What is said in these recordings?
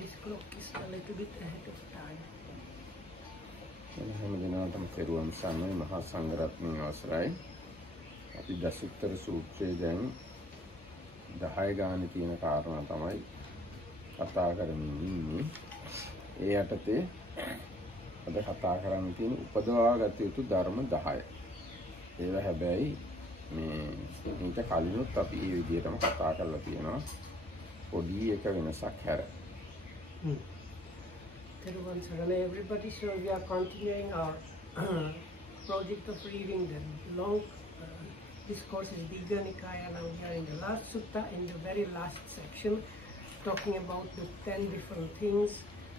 This clock is a little bit ahead of time. හැම දිනකටම පෙරුවන් සම්මයි මහා සංඝරත්නයේ අවසරයි. අපි දසුත්තර සූත්‍රයේ දැන් 10 ගානේ තියෙන කාරණා තමයි කතා කරමින් ඉන්නේ. ඒ යටතේ අද කතා කරන්න තියෙන උපදවා ගත යුතු ධර්ම 10. ඒවා හැබැයි මේක කලිනුත් අපි මේ විදිහටම කතා කරලා තියෙනවා. පොඩි එක වෙනසක් හැර. Everybody, so we are continuing our project of reading the long discourses, Digha Nikaya. Now we are in the last sutta, in the very last section, talking about the 10 different things.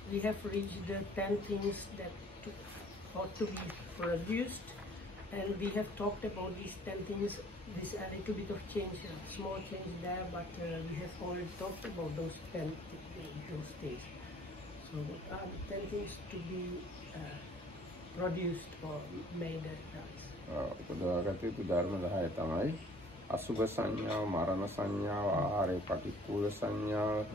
We have reached the 10 things that ought to be produced, and we have talked about these 10 things. There's a little bit of change, a small change there, but we have already talked about those 10 things. So what are the 10 things to be produced or made at times? උපදවාගත යුතු ධර්ම 10 තමයි අසුභ සංඥාව, මරණ සංඥාව, ආහාරේ පටික්කුල සංඥාව,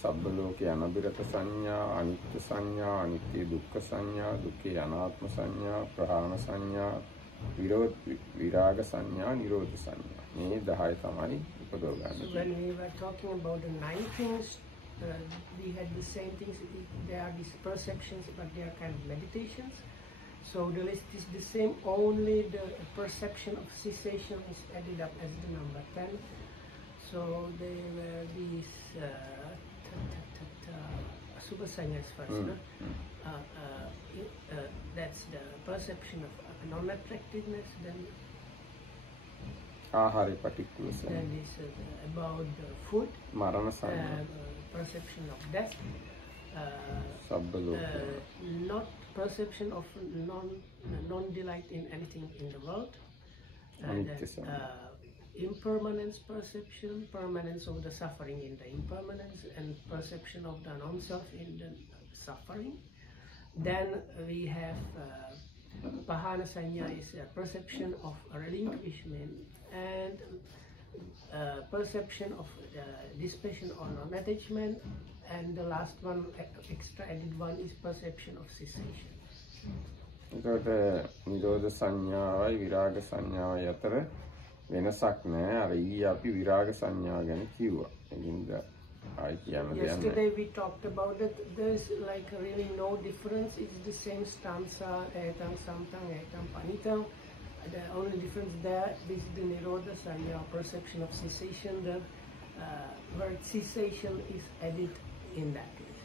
සබ්බ ලෝකේ අනබිරත සංඥාව, අනිත්‍ය සංඥාව, අනිත්‍ය දුක්ඛ සංඥාව, දුක්ඛේ අනාත්ම සංඥාව, ප්‍රහාණ සංඥාව, විරාග සංඥාව, නිරෝධ සංඥාව. මේ 10 තමයි උපදවගන්න. So when we were talking about the 9 things, we had the same things. There are these perceptions, but they are kind of meditations. So the list is the same, only the perception of cessation is added up as the number 10. So there were these Asubha Sanyas first. That's the perception of non-attractiveness. Then ආහාරේ පටික්කුල සංඥාව. Then is about the food. මරණ සංඥාව. Perception of death. සබ්බ ලෝකේ. Not perception of non-delight in anything in the world. Impermanence perception, permanence of the suffering in the impermanence, and perception of the non-self in the suffering. Then we have Pahana Sanya is a perception of relinquishment, and perception of dispassion or non-attachment, and the last one, extra added one, is perception of cessation. එතකොට නිරෝධ සංඥාවයි විරාග සංඥාවයි අතර වෙනසක් නැහැ. අර ඊයේ අපි විරාග සංඥාව ගැන කිව්වා. ඒකින්ද ආයි කියන්න දෙයක් නැහැ. Yesterday we talked about it. There's like really no difference. It's the same stanza, etam samtam, etam panitam. The only difference there is the nirodha sanya, perception of cessation. The word cessation is added in that list.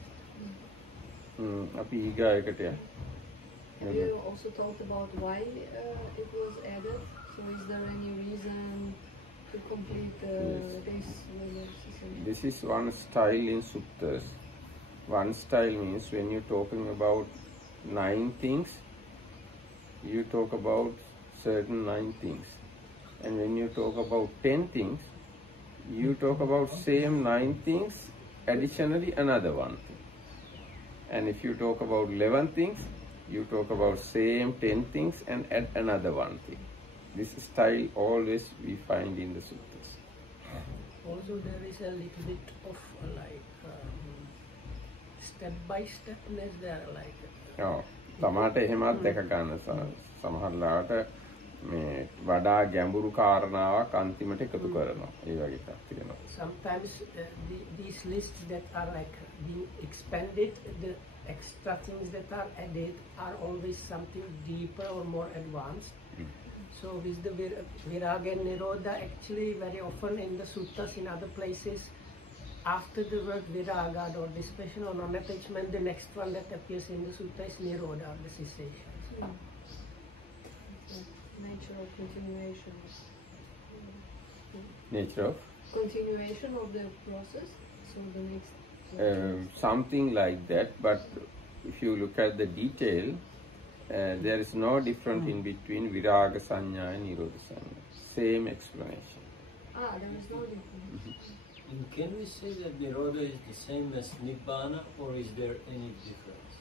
අපි ඊගා එකට යමු. Have you also talked about why it was added? So is there any reason to complete this? This is one style in suttas. One style means when you're talking about 9 things, you talk about certain 9 things. And when you talk about 10 things, you talk about same 9 things, additionally another one thing. And if you talk about 11 things, you talk about same 10 things and add another one thing. This style always we find in the suttas. Also there is a little bit of like step by stepness there, like තමාට එහෙමත් දැක ගන්න සමහරලාට මේ වඩා ගැඹුරු කාරණාවක් අන්තිමට එකතු කරනවා. ඒ වගේ එකක් තියෙනවා. Sometimes these lists that are like being expanded, the extra things that are added are always something deeper or more advanced. So with the Viraga and Nirodha, actually very often in the suttas in other places, after the word Viraga or dispassion or non-attachment, the next one that appears in the sutta is Nirodha, the cessation. Nature of continuation. Nature of? Continuation of the process. So the next. Something like that, but if you look at the detail, there is no difference in between Viraga Sanya and Nirodha Sanya. Same explanation. There is no difference. And can we say that Nirodha is the same as Nibbana, or is there any difference?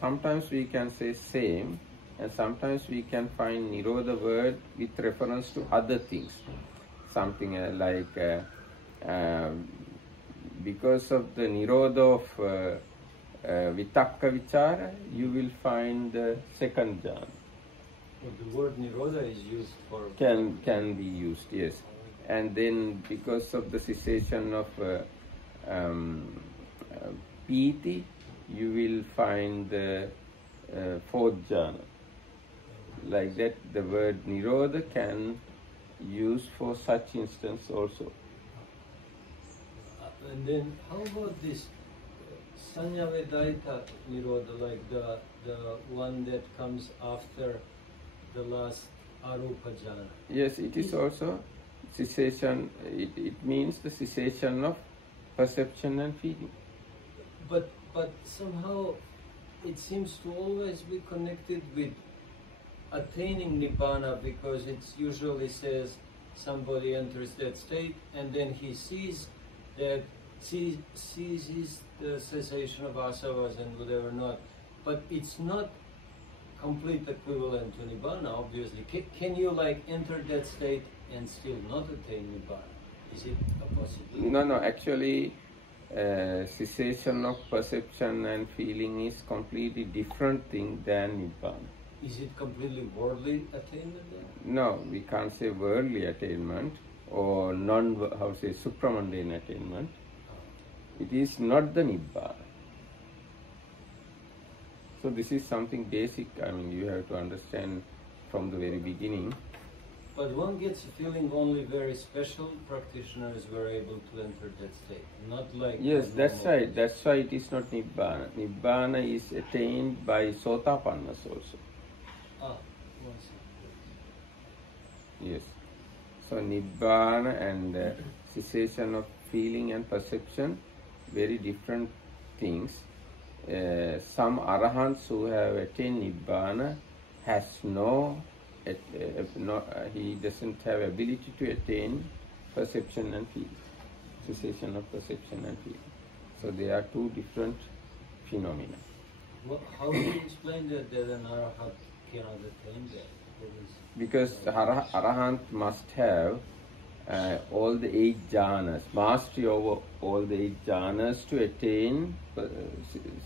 Sometimes we can say same, and sometimes we can find Nirodha word with reference to other things. Something like because of the nirodha of vitakka vichara, you will find the second jhana. Well, the word nirodha is used for... Can be used, yes. And then because of the cessation of piti, you will find the fourth jhana. Like that, the word nirodha can use for such instance also. And then how about this sanya vedaita nirodha, like the one that comes after the last arupa jhana? Yes, it is also cessation. It means the cessation of perception and feeling. But somehow it seems to always be connected with attaining nibbana, because it usually says somebody enters that state and then he sees the cessation of asavas and whatever not. But it's not complete equivalent to nibbana, obviously. Can you like enter that state and still not attain nibbana? Is it a possibility? No, actually cessation of perception and feeling is completely different thing than nibbana. Is it completely worldly attainment then? No, we can't say worldly attainment or supramundane attainment. It is not the nibbana. So this is something basic. I mean, you have to understand from the very beginning. But one gets a feeling only very special practitioners were able to enter that state, not like... Yes, that's right. That's why it is not nibbana. Nibbana is attained by sotapannas also. Yes. So nibbana and cessation of feeling and perception, very different things. Some arahants who have attained nibbana has he doesn't have ability to attain perception and feeling, cessation of perception and feeling. So they are two different phenomena. Well, how do you explain that an arahant cannot attain that? Because arahant must have all the 8 jhanas, mastery over all the 8 jhanas to attain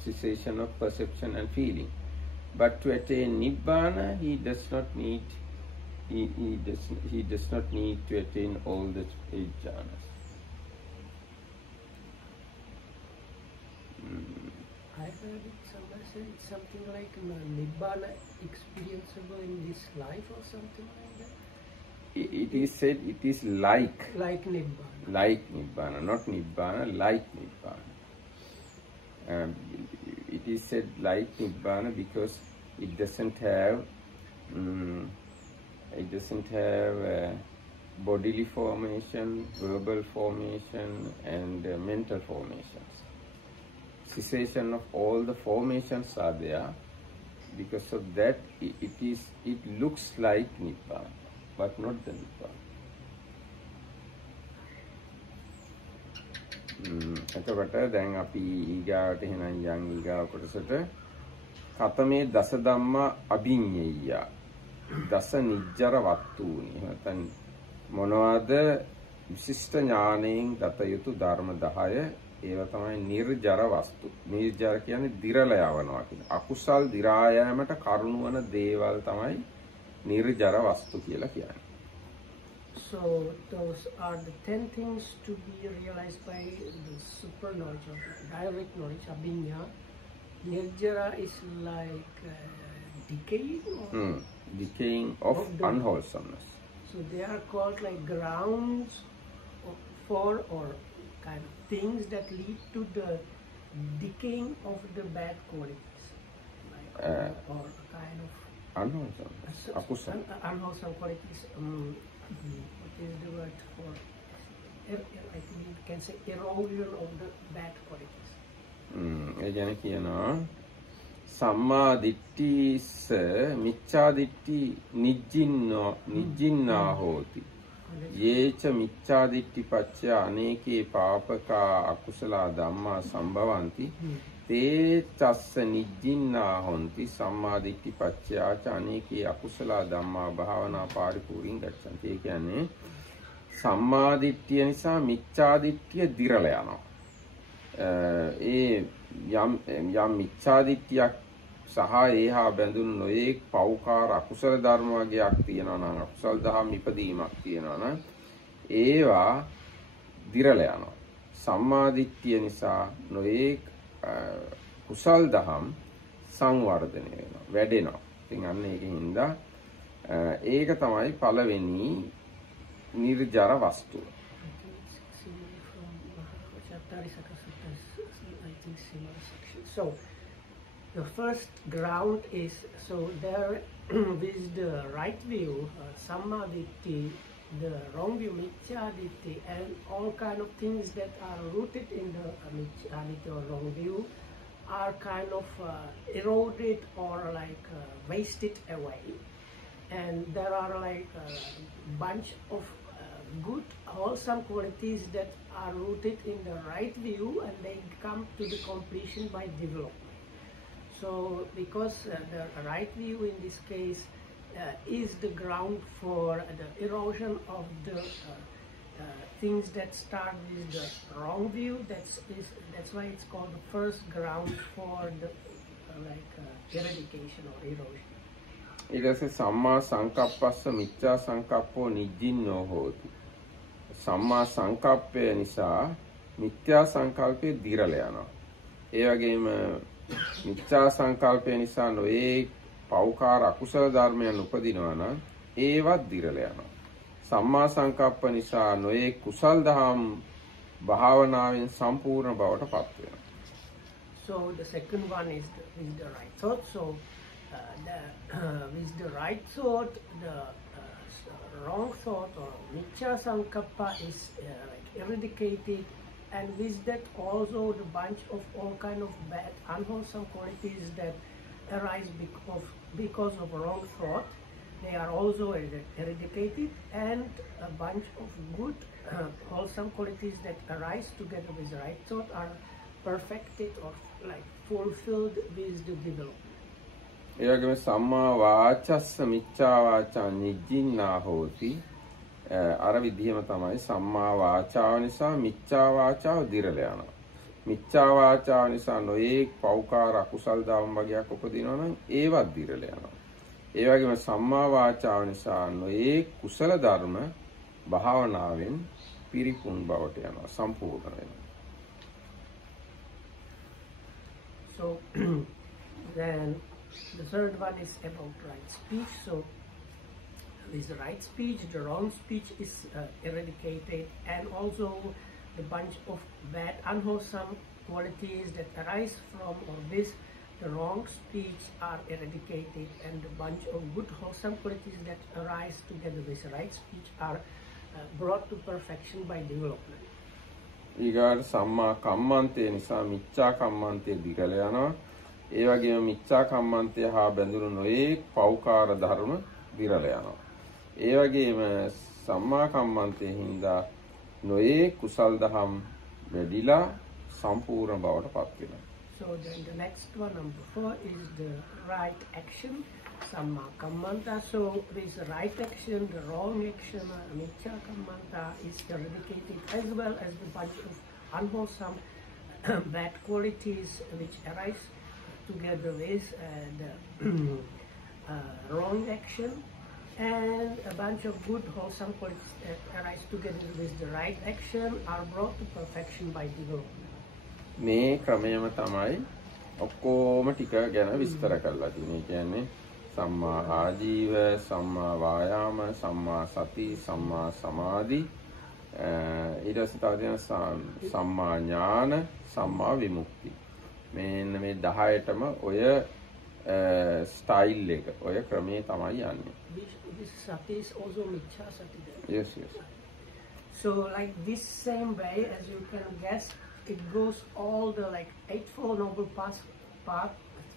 cessation of perception and feeling. But to attain nibbana, he does not need. He does not need to attain all the 8 jhanas. I heard it somewhere said it's something like nibbana experienceable in this life or something like that. It is said it is like nibbana. Like nibbana, not nibbana, like nibbana. It is said like nibbana because it doesn't have bodily formation, verbal formation, and mental formations. Cessation of all the formations are there. Because of that, it looks like nibbana, but not the nibbana. එතකොට දැන් අපි ඊගාවට එහෙනම් යන් ඊගාව කොටසට කතමේ දස ධම්මා අභිඤ්ඤය දස නිජ්ජර වත්තුනි නැත්නම් මොනවාද විශිෂ්ට ඥාණයෙන් ගත යුතු ධර්ම 10 ඒවා තමයි නිර්ජර වස්තු. නිර්ජර කියන්නේ දිරල යවනවා කියන. අකුසල් දිරා යෑමට කරුණ වන දේවල් තමයි නිර්ජර වස්තු කියලා කියන්නේ. So those are the 10 things to be realized by the super knowledge or direct knowledge, abhinya. Nirjara is like decaying or decaying of unwholesomeness. So they are called like grounds for or kind of things that lead to the decaying of the bad qualities, like, or kind of unwholesomeness, unwholesome qualities. What is the word for? I think you can say erosion of the bad qualities. ඒ කියන්නේ කියනවා සම්මා දිට්ඨිස මිච්ඡා දිට්ඨි නිජ්ජින්නා හෝති. යේච මිච්ඡා දිට්ඨි පච්චය අනේකේ පාපකා අකුසල ධම්මා සම්භවಂತಿ තේ චස්ස නිජ්ජින්නා හොಂತಿ සම්මා දිට්ඨි පච්චය ච අනේකේ අකුසල ධම්මා භාවනා පරිපූර්ණං ගච්ඡanti. ඒ කියන්නේ සම්මා දිට්ඨිය නිසා මිච්ඡා දිට්ඨිය දිරල යනවා. යම් මිච්ඡාදිට්ඨියක් සහ ඒහා බැඳුණු නොයෙක් පෞකාර අකුසල ධර්ම වගේක් තියෙනවා නම් අකුසල දහම් ඉපදීමක් තියෙනවා නම් ඒවා දිරලා යනවා. සම්මාදිට්ඨිය නිසා නොයෙක් කුසල් දහම් සංවර්ධනය වෙනවා, වැඩෙනවා. ඉතින් අන්න ඒකින්ද ඒක තමයි පළවෙනි නිර්ජර වස්තුව. So the first ground is, so there with the right view, samma ditti, the wrong view, miccha ditti, and all kind of things that are rooted in the miccha ditti or wrong view are kind of eroded or like wasted away. And there are like a bunch of good wholesome qualities that are rooted in the right view, and they come to the completion by development. So because the right view in this case is the ground for the erosion of the things that start with the wrong view, that's why it's called the first ground for the eradication or erosion. ඊට පස්සේ සම්මා සංකප්පස්ස මිච්ඡා සංකප්පෝ නිජ්ජින්නෝ හෝති. සම්මා සංකප්පය නිසා මිත්‍යා සංකල්පය දිරලා යනවා. ඒ වගේම මිච්ඡා සංකල්පය නිසා නොයේ පෞකාර අකුසල ධර්මයන් උපදිනවා නම් ඒවත් දිරලා යනවා. සම්මා සංකප්ප නිසා නොයේ කුසල් දහම් භාවනාවෙන් සම්පූර්ණ බවට පත් වෙනවා. So the second one is the right thought. So with the right thought, the wrong thought or miccha sankappa is like eradicated, and with that also the bunch of all kind of bad, unwholesome qualities that arise because of wrong thought, they are also eradicated, and a bunch of good, wholesome qualities that arise together with the right thought are perfected or like fulfilled with the development. ඒ වගේම සම්මා වාචස්ස මිච්ඡා වාචා නිජ්ජින්නා හෝති. අර විදිහම තමයි සම්මා වාචාව නිසා මිච්ඡා වාචාව දිරලා යනවා. මිච්ඡා වාචාව නිසා නොයේක් පෞකාර අකුසල් දහම් වගේක් උපදිනවා නම් ඒවත් දිරලා යනවා. ඒ වගේම සම්මා වාචාව නිසා නොයේක් කුසල ධර්ම භාවනාවෙන් පිරිපුන් බවට යනවා, සම්පූර්ණ වෙනවා. So then the third one is about right speech. So with the right speech, the wrong speech is eradicated, and also the bunch of bad, unwholesome qualities that arise from or with the wrong speech are eradicated, and the bunch of good, wholesome qualities that arise together with the right speech are brought to perfection by development. ඊගාට සම්මා කම්මන්තේ නිසා මිච්ඡා කම්මන්තේ දිගල යනවා. ඒ වගේම මිච්ඡා කම්මන්තය හා බැඳුණු නොයෙක් පෞකාර ධර්ම දිරලා යනවා. ඒ වගේම සම්මා කම්මන්තේ හින්දා නොයෙක් කුසල් දහම් වැඩිලා සම්පූර්ණ බවට පත් වෙනවා. So then the next one, number 4, is the right action, samma kammanta. So with the right action, the wrong action, miccha kammanta, is eradicated, as well as the bunch of unwholesome bad qualities which arise together with the wrong action, and a bunch of good wholesome qualities that arise together with the right action are brought to perfection by development. මේ ක්‍රමයම තමයි ඔක්කොම ටික ගැන විස්තර කරලා තියෙන්නේ. කියන්නේ සම්මා ආජීව, සම්මා වායාම, සම්මා සති, සම්මා සමාධි, ඊට පස්සේ තව තියෙනවා සම්මා ඥාන, සම්මා විමුක්ති. මෙන්න මේ 10ටම ඔය ස්ටයිල් එක, ඔය ක්‍රමයේ තමයි යන්නේ. This sati is also miccha sati. Yes, yes. So like this same way, as you can guess, it goes all the like eightfold noble path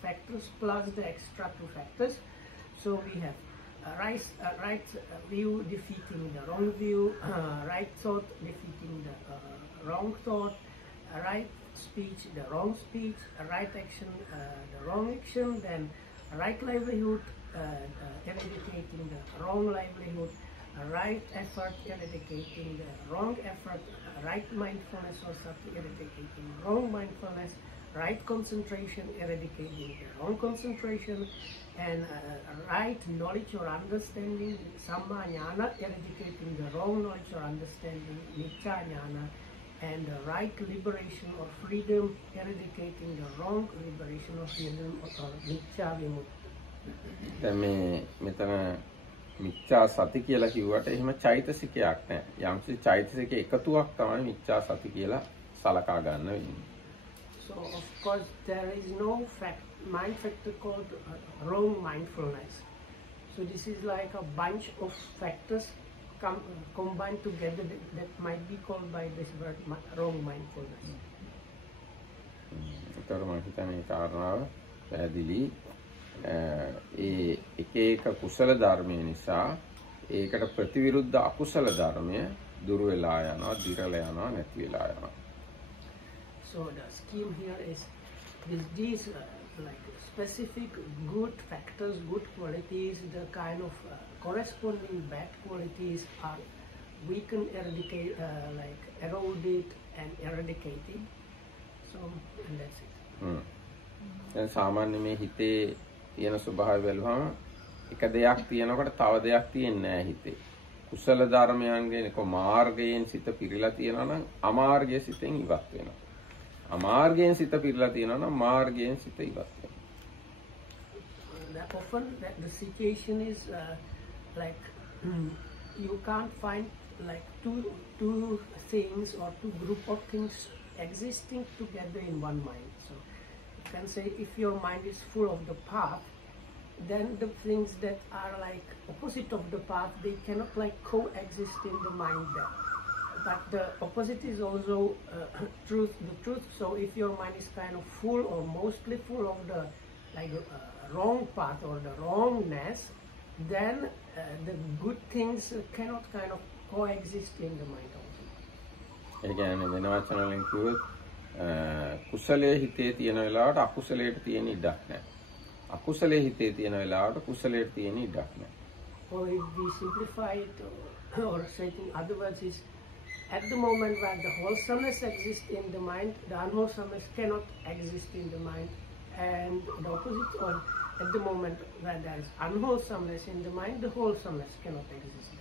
factors plus the extra 2 factors. So we have right view defeating the wrong view, right thought defeating the wrong thought, right speech the wrong speech, right action the wrong action, then right livelihood eradicating the wrong livelihood, right effort eradicating the wrong effort, right mindfulness or sati eradicating wrong mindfulness, right concentration eradicating the wrong concentration, and right knowledge or understanding, samma jnana eradicating the wrong knowledge or understanding, miccha jnana, and right liberation or freedom eradicating the wrong liberation or freedom or miccha vimukti. දැන් මේ මෙතන මිච්ඡා සති කියලා කිව්වට එහෙම චෛතසිකයක් නැහැ. යම්කිසි චෛතසික එකතුවක් තමයි මිච්ඡා සති කියලා සලකා ගන්න වෙන්නේ. So of course there is no mind factor called wrong mindfulness. So this is like a bunch of factors combined together that might be called by this word wrong mindfulness. ඒතර මම හිතන්නේ කාරණාව පැහැදිලි. ඒ එක එක කුසල ධර්මය නිසා ඒකට ප්‍රතිවිරුද්ධ අකුසල ධර්මය දුර වෙලා යනවා, දිරලා යනවා, නැති වෙලා යනවා. So the scheme here is these like specific good factors, good qualities, the kind of corresponding bad qualities are weakened, eroded and eradicated. So and that's it. දැන් සාමාන්‍ය මේ හිතේ තියෙන ස්වභාවය බැලුවම එක දෙයක් තියෙනකොට තව දෙයක් තියෙන්නේ නැහැ හිතේ. කුසල ධර්මයන්ගෙන් මාර්ගයෙන් සිත පිරීලා තියෙනවා නම් අමාර්ගයේ සිතෙන් ඉවත් වෙනවා. අමාර්ගයෙන් සිත පිරීලා තියෙනවා නම් මාර්ගයෙන් සිත ඉවත් වෙනවා. Often the situation is like you can't find like two things or two group of things existing together in one mind. So you can say if your mind is full of the path, then the things that are like opposite of the path, they cannot like coexist in the mind there. But the opposite is also the truth. So if your mind is kind of full or mostly full of the like wrong path or the wrongness, then the good things cannot kind of coexist in the mind also. ඒ කියන්නේ වෙන වචන වලින් කිව්වොත් කුසලයේ හිතේ තියෙන වෙලාවට අකුසලයට තියෙන ඉඩක් නැහැ. අකුසලයේ හිතේ තියෙන වෙලාවට කුසලයට තියෙන ඉඩක් නැහැ. Or if we simplify it or say in other words is at the moment where the wholesomeness exists in the mind, the unwholesomeness cannot exist in the mind, and the opposite, or at the moment where there is unwholesomeness in the mind, the wholesomeness cannot exist.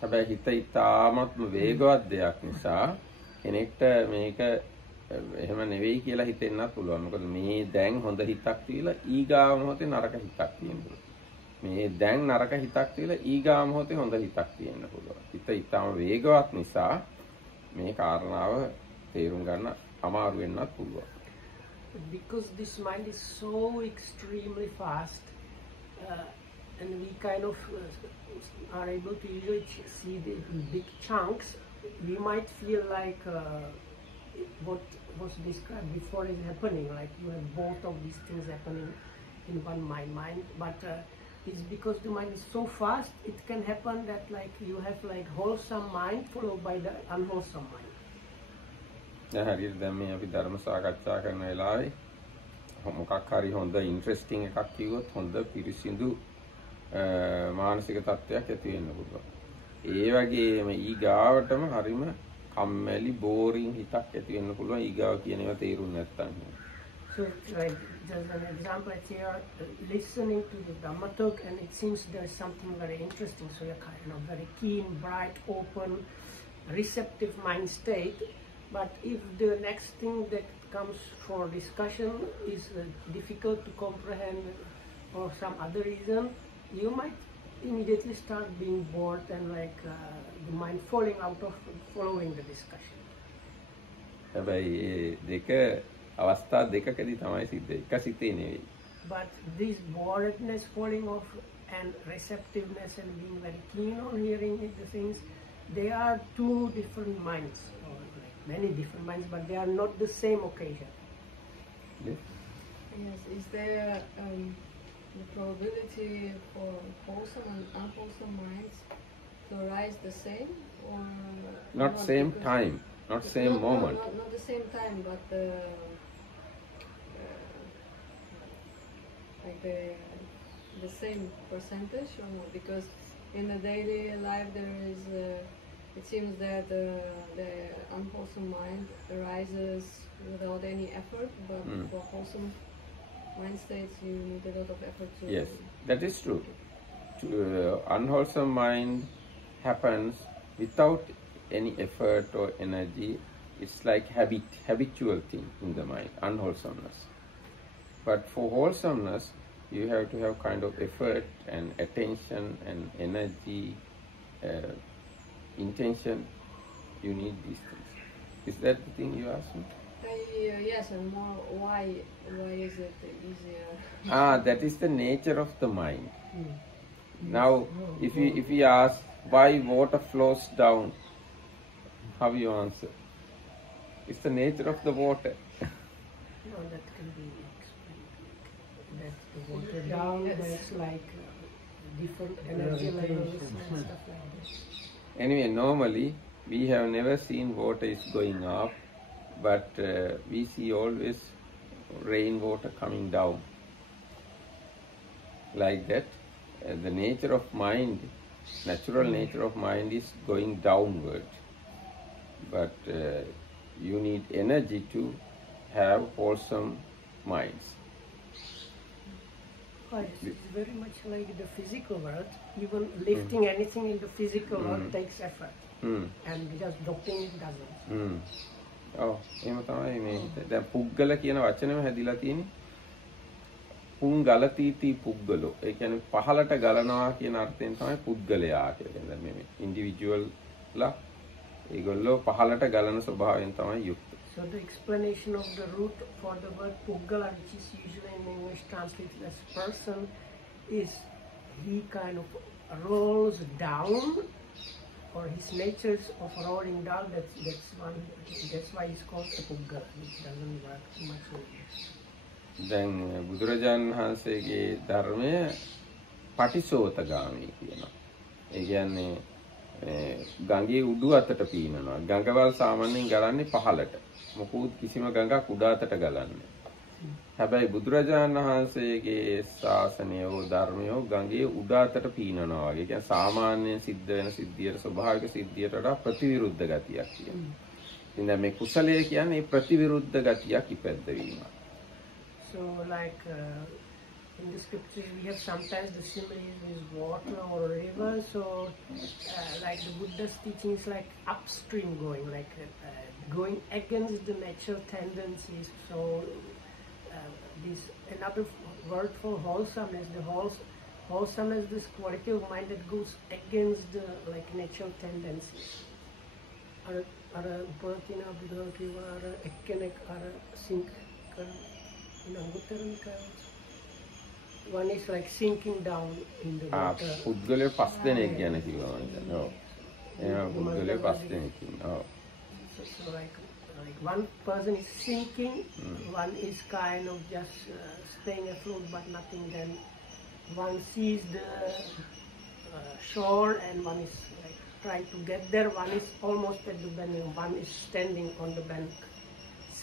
හැබැයි හිත ඉතාමත්ම වේගවත් දෙයක් නිසා කෙනෙක්ට මේක එහෙම නෙවෙයි කියලා හිතෙන්නත් පුළුවන්. මොකද මේ දැන් හොඳ හිතක් තියලා ඊගාව මොහොතේ නරක හිතක් තියෙනවා. මේ දැන් නරක හිතක් තියලා ඊගාව මොහොතේ හොඳ හිතක් තියෙන්න පුළුවන්. හිත ඉතාම වේගවත් නිසා මේ කාරණාව තේරුම් ගන්න අමාරු වෙන්නත් පුළුවන්. Because this mind is so extremely fast, and we kind of are able to usually see the big chunks, we might feel like what was described before is happening, like you have both of these things happening in one mind. But it's because the mind is so fast, it can happen that like you have like wholesome mind followed by the unwholesome mind. හරියට දැන් මේ අපි ධර්ම සාකච්ඡා කරන වෙලාවේ මොකක් හරි හොඳ ඉන්ටරෙස්ටිං එකක් කිව්වොත් හොඳ පිරිසිදු මානසික තත්ත්වයක් ඇති වෙන්න පුළුවන්. ඒ වගේම ඊගාවටම හරිම කම්මැලි බෝරින් හිතක් ඇති වෙන්න පුළුවන් ඊගාව කියන ඒවා තේරුම් නැත්නම්. So like just an example, it's here listening to the Dhamma talk and it seems there's something very interesting, so you're kind of very keen, bright, open, receptive mind state. But if the next thing that comes for discussion is difficult to comprehend for some other reason, you might immediately start being bored and like the mind falling out of following the discussion. හැබැයි දෙක අවස්ථා දෙකකදී තමයි සිද්ධ වෙන්නේ. එක සිතේ නෙවෙයි. But this boredness falling off and receptiveness and being very keen on hearing the things, they are two different minds. Many different minds, but they are not the same occasion. Yes. Yes. Is there the probability for wholesome and unwholesome minds to arise the same, or Not same time, not same moment. Not the same time, but like the same percentage, or not? Because in the daily life there is, it seems that the unwholesome mind arises without any effort, but for wholesome mind states you need a lot of effort to... Yes, that is true. Unwholesome mind happens without any effort or energy. It's like habitual thing in the mind, unwholesomeness. But for wholesomeness, you have to have kind of effort and attention and energy, intention. You need these things. Is that the thing you asked me? Yes, and more why is it easier? That is the nature of the mind. Now, if we ask why water flows down, how you answer? It's the nature of the water. No, that can be explained. That the water down, there's like different energy levels and stuff like that. Anyway, normally we have never seen water is going up, but we see always rainwater coming down. Like that, the nature of mind, natural nature of mind is going downward. But you need energy to have wholesome minds. It's very much like the physical world. Even lifting anything in the physical world takes effort. And just dropping it doesn't. ඔව් එහෙම තමයි මේ දැන් පුද්ගල කියන වචනේම හැදිලා තියෙන්නේ. පුන් ගලතීති පුද්ගලෝ. ඒ කියන්නේ පහලට ගලනවා කියන අර්ථයෙන් තමයි පුද්ගලයා කියලා කියන්නේ. දැන් මේ ඉන්ඩිවිජුවල් ලා ඒගොල්ලෝ පහලට ගලන ස්වභාවයෙන් තමයි යුක්ත. So the explanation of the root for the word puggala, which is usually in English translated as person, is he kind of rolls down, or his nature of rolling down. That's why he's called a puggala, which doesn't work too much in English. දැන් බුදුරජාණන් වහන්සේගේ ධර්මය පටිසෝතගාමී කියනවා. ඒ කියන්නේ ගඟේ උඩු අතට පීනනවා. ගඟවල් සාමාන්‍යයෙන් ගලන්නේ පහළට. මොකුත් කිසිම ගඟක් උඩ අතට ගලන්නේ. හැබැයි බුදුරජාණන් වහන්සේගේ ශාසනය හෝ ධර්මය හෝ ගඟේ උඩ අතට පීනනවා වගේ. කියන්නේ සාමාන්‍යයෙන් සිද්ධ වෙන සිද්ධියට ස්වභාවික සිද්ධියට වඩා ප්‍රතිවිරුද්ධ ගතියක් කියනවා. ඉතින් දැන් මේ කුසලය කියන්නේ ප්‍රතිවිරුද්ධ ගතියක් ඉපැද්දවීම. So like in the scriptures we have sometimes the simile is water or a river. So like the Buddha's teaching is like upstream going, like going against the natural tendencies. So this another word for wholesomeness. The wholesomeness, this quality of mind that goes against the like natural tendencies. Upatina Buddha kiwa ekkenek sink. One is like sinking down in the water. පුද්ගලය පස් දෙනෙක් ගැන කිව්වා මම. ඔව්. එහෙනම් පුද්ගලය පස් දෙනෙක් ඉන්නවා. ඔව්. So like one person is sinking, one is kind of just staying afloat but nothing. Then one sees the shore and one is like trying to get there. One is almost at the bank. One is standing on the bank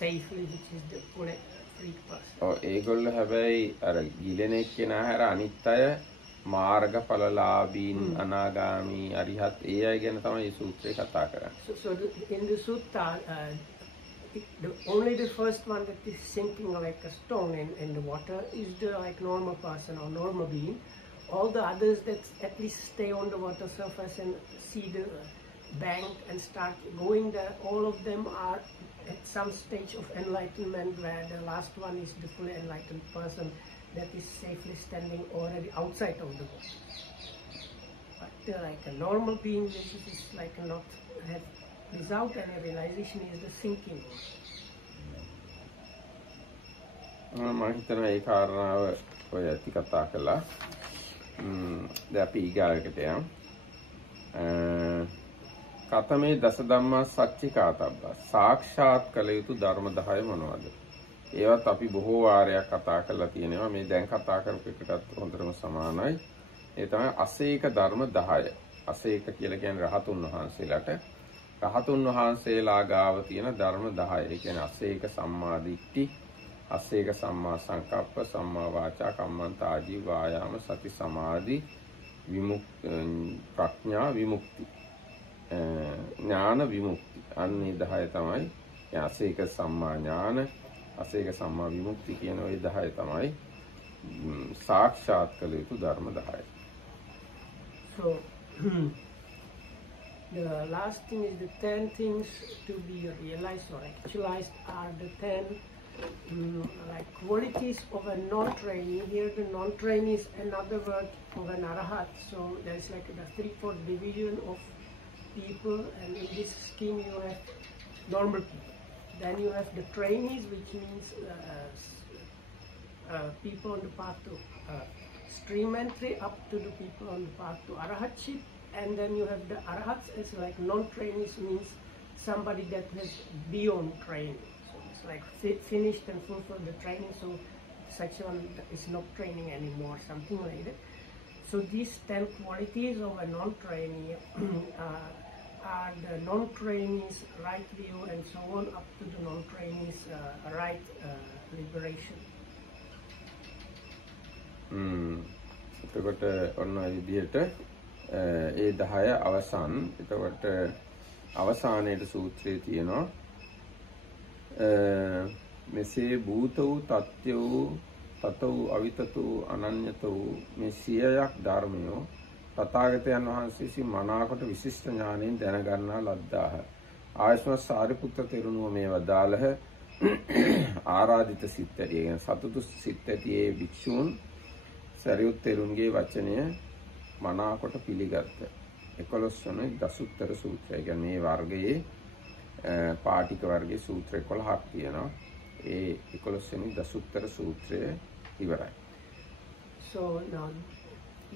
safely, which is the fully freed person. ඔව් ඒගොල්ලෝ හැබැයි අර ගිලෙන එක්කෙනා හැර අනිත් අය මාර්ගඵලලාභීන් අනාගාමී අරිහත් ඒ අය ගැන තමයි මේ සූත්‍රය කතා කරන්නේ. So in the sutta, only the first one that is sinking like a stone in the water is the like normal person or normal being. All the others that at least stay on the water surface and see the bank and start going there, all of them are at some stage of enlightenment, where the last one is the fully enlightened person that is safely standing already outside of the water. But like a normal being, this is like not have without any realization, is the sinking one. මම හිතනවා ඒ කාරණාව ඔය ඇති කතා කළා. දැන් අපි ඊගායකට යමු. කතමේ දස ධම්මා සච්චිකාතබ්බා සාක්ෂාත් කළ යුතු ධර්ම 10 මොනවද? ඒවත් අපි බොහෝ වාරයක් කතා කරලා තියෙනවා. මේ දැන් කතා කරපු එකටත් හොඳටම සමානයි. ඒ තමයි අසේක ධර්ම 10. අසේක කියලා කියන්නේ රහතුන් වහන්සේලාට. රහතුන් වහන්සේලා ගාව තියෙන ධර්ම 10. ඒ කියන්නේ අසේක සම්මා දිට්ඨි, අසේක සම්මා සංකප්ප, සම්මා වාචා, කම්මන්ත ආජීව වායාම සති සමාධි ප්‍රඥා විමුක්ති ඥාන විමුක්ති අන්නේ 10 තමයි අසේක සම්මා ඥාන අසේක සම්මා විමුක්ති කියන ওই 10 තමයි සාක්ෂාත් කළ යුතු ධර්ම 10. So the last thing is the 10 things to be realized or actualized are the 10 like qualities of a non-trainee. Here the non-trainee is another word of an arahat. So there's like the 3/4 division of people, and in this scheme you have normal people. Then you have the trainees, which means people on the path to stream entry up to the people on the path to arahatship. And then you have the arahats as like non-trainees, means somebody that has beyond training. So it's like finished and fulfilled the training, so such one is not training anymore, something like that. So these 10 qualities of a non-trainee are the non-trainees right view and so on up to the non-trainees right liberation. එතකොට ඔන්න ඔය විදිහට ඒ 10 අවසන්. එතකොට අවසානයේ සූත්‍රයේ තියෙනවා මෙසේ භූත වූ තත්ත්‍ය වූ තත වූ අවිතත වූ අනන්‍යත වූ මේ සියයක් ධර්මයෝ තථාගතයන් වහන්සේ විසින් මනාකොට විශිෂ්ට ඥාණයෙන් දැනගන්නා ලද්දාහ. ආයස්මත් සාරිපුත්ත තෙරුණුව මේ වදාළහ. ආරාධිත සිත්තරි කියන සතුටු සිත්තරියේ භික්ෂූන් සරියුත් තෙරුන්ගේ වචනය මනාකොට පිළිගත්ත. 11 වන දසුත්තර සූත්‍රය. කියන්නේ මේ වර්ගයේ පාටික වර්ගයේ සූත්‍ර 11ක් තියෙනවා. ඒ 11 වෙනි දසුත්තර සූත්‍රය ඉවරයි. So now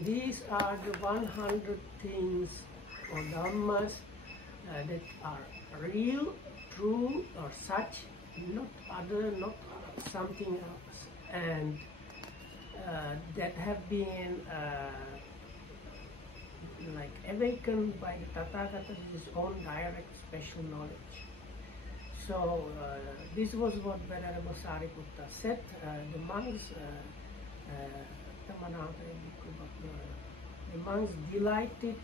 these are the 100 things or dhammas that are real, true, or such, not other, not something else, and that have been like awakened by the Tathagata with his own direct special knowledge. So this was what Venerable Sariputta said. The monks the monks delighted,